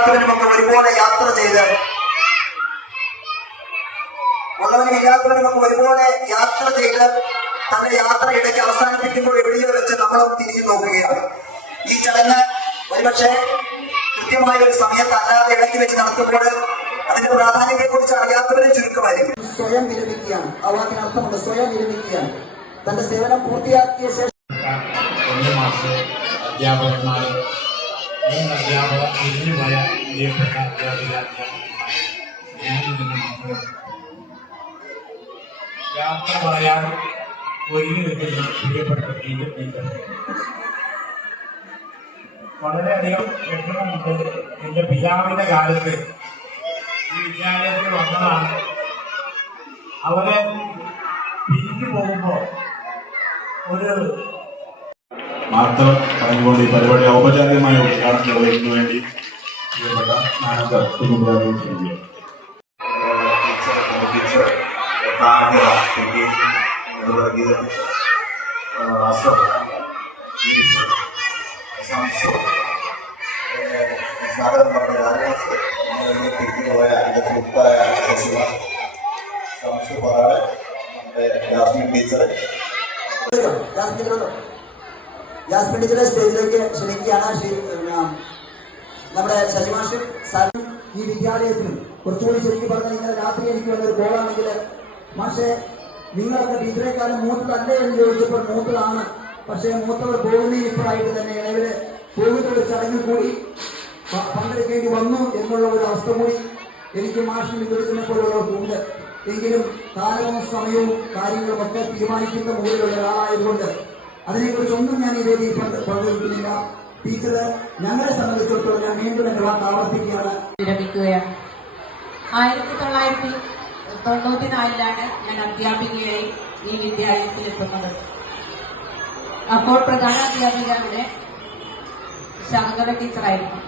ഇല്ലാത്തവനുമൊക്കെ ഒരുപോലെ യാത്ര ചെയ്ത്. ഉള്ളവനും ഇല്ലാത്തവനുമൊക്കെ ഒരുപോലെ യാത്ര ചെയ്ത് തന്റെ യാത്ര ഇടയ്ക്ക് അവസാനിപ്പിക്കുമ്പോൾ എവിടെയോ വെച്ച് നമ്മൾ തിരിഞ്ഞു നോക്കുകയാണ്. ഈ ചടങ്ങ് ഒരുപക്ഷെ കൃത്യമായ ഒരു സമയത്ത് അല്ലാതെ ഇടയ്ക്ക് വെച്ച് നടത്തുമ്പോൾ അതിന്റെ പ്രാധാന്യത്തെ കുറിച്ച് അറിയാത്തവരും ചുരുക്കമായിരിക്കും. സ്വയം വിരമിക്കുകയാണ്. അവാദിനർത്ഥമുണ്ട് സ്വയം വിരമിക്കുകയാണ്. തന്റെ സേവനം പൂർത്തിയാക്കിയ ശേഷം മൂന്ന് അധ്യാപകർ തിരിഞ്ഞുപോയ പ്രിയപ്പെട്ട അധ്യാപിക യാത്ര പറയാൻ ഒരുങ്ങി നിൽക്കുന്ന പ്രിയപ്പെട്ട ടീച്ചർ ടീച്ചർ വളരെയധികം വിഷമമുണ്ട് എന്റെ പിതാവിന്റെ കാലത്ത്. ഈ വിദ്യാലയത്തിൽ വന്നതാണ്. അവരെ പിരിഞ്ഞു പോകുമ്പോൾ ഒരു വാർത്ത പറഞ്ഞുകൊണ്ട് ഈ പരിപാടി ഔപചാരികമായ ഉദ്ഘാടനം നിർവഹിക്കുന്നതിന് വേണ്ടി പ്രിയപ്പെട്ട മാനേജർ കുടുംബാരോഗ്യ ക്ഷണിക്കുക ടീച്ചർ ടീച്ചർ താങ്ക പിന്നെ നിർവഹിത അസർ സംശു സാഗരം പറഞ്ഞ രാജാസ് നമ്മുടെ പിരിഞ്ഞു പോയ എൻ്റെ സുഹൃത്തായ ശശിവ സംശു പറയാറ് നമ്മുടെ യാസ്മിൻ ടീച്ചർ ജാസ്മിൻ ടീച്ചറോ? ജാസ്മിൻ ടീച്ചറെ സ്റ്റേജിലേക്ക് ക്ഷണിക്കുകയാണ് ശ്രീ പിന്നെ, നമ്മുടെ സലിമാഷും സാറും ഈ വിദ്യാലയത്തിനും കുറച്ചുകൂടി ശരിക്കും പറഞ്ഞാൽ ഇന്നലെ രാത്രി എനിക്ക് വന്നൊരു കോളാണെങ്കിൽ മാഷെ നിങ്ങളൊക്കെ ടീച്ചറെക്കാളും മൂത്തതല്ലേ എന്ന് ചോദിച്ചപ്പോൾ മൂത്തതാണ്. പക്ഷേ മൂത്തവർ പോകുന്നതിന് ഇപ്പോഴായിട്ട് തന്നെ ഇളവര് പോകുന്ന ഒരു ചടങ്ങിൽ കൂടി പങ്കെടുക്കേണ്ടി വന്നു എന്നുള്ള ഒരു അവസ്ഥ കൂടി എനിക്ക് മാഷിന് വിവരിക്കുന്ന പോലുള്ളവർക്കുണ്ട് എങ്കിലും കാലവും സമയവും കാര്യങ്ങളും ഒക്കെ തീരുമാനിക്കുന്ന മുകളിലുള്ള ഒരാളായതുകൊണ്ട് അതിനെക്കുറിച്ചൊന്നും ഞാൻ ഈ രീതിയിൽ പങ്കെടുക്കുന്നില്ല. ടീച്ചർ ഞങ്ങളെ സംബന്ധിച്ചിടത്തോളം ഞാൻ വീണ്ടും എന്റെ വാക്ക് ആവർത്തിക്കുകയാണ് വിരമിക്കുകയാണ്. ആയിരത്തി തൊള്ളായിരത്തി തൊണ്ണൂറ്റിനാലിലാണ് ഞാൻ അധ്യാപികയായി ഈ വിദ്യാലയത്തിൽ എത്തുന്നത്. അപ്പോൾ പ്രധാന അധ്യാപികയുടെ ശങ്കര ടീച്ചറായിരുന്നു.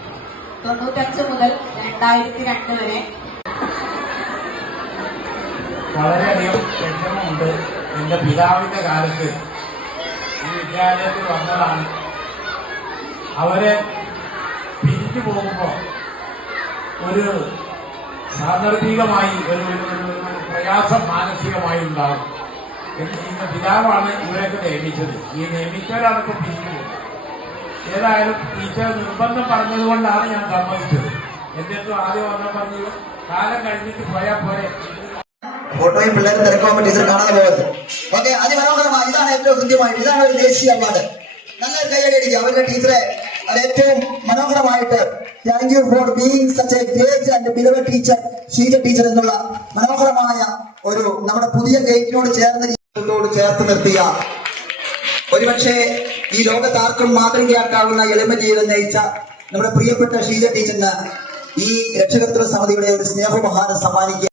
തൊണ്ണൂറ്റഞ്ച് മുതൽ രണ്ടായിരത്തി രണ്ട് വരെ വളരെയധികം വിഷമമുണ്ട് എന്റെ പിതാവിന്റെ കാലത്ത് ഈ വിദ്യാലയത്തിൽ വന്നതാണ്. അവരെ പിരിഞ്ഞു പോകുമ്പോൾ ഒരു സാന്ദർഭികമായി ഒരു പ്രയാസം മാനസികമായി ഉണ്ടാകും. ഇന്ന് പിതാവാണ് ഇവരൊക്കെ നിയമിച്ചത്. ഈ നിയമിച്ചവരാണ് പിരിഞ്ഞു പോകുന്നത്. ഏതായാലും ടീച്ചർ നിർബന്ധം പറഞ്ഞതുകൊണ്ടാണ് ഞാൻ സമ്മതിച്ചത്. എന്നിട്ടും ആദ്യം വന്നാൽ പറഞ്ഞു കാലം കഴിഞ്ഞിട്ട് പോയാൽ പോരെ. ഫോട്ടോയും പിള്ളേരും തിരക്കുമ്പോൾ ടീച്ചർ കാണാതെ പോകരുത് ഓക്കെ അതിമനോഹരമായി. ഇതാണ് ഏറ്റവും കൃത്യമായിട്ട് ഇതാണ് ഒരു ദേശീയ അവാർഡ്. നല്ലൊരു കൈയടി അടിക്കുക. അവരുടെ ടീച്ചറെ അത് ഏറ്റവും മനോഹരമായിട്ട് thank you for being such a great and beloved teacher Sheeja teacher എന്നുള്ള മനോഹരമായ ഒരു നമ്മുടെ പുതിയ ഗേറ്റിനോട് ചേർന്ന ചേർത്ത് നിർത്തിയ ഒരുപക്ഷെ ഈ ലോകത്ത് ആർക്കും മാതൃകയാക്കാവുന്ന എളിമ ജീവിതം നയിച്ച നമ്മുടെ പ്രിയപ്പെട്ട ഷീജ ടീച്ചറിന് ഈ രക്ഷകർത്തൃ സമിതിയുടെ ഒരു സ്നേഹോപഹാരം സമ്മാനിക്കുക.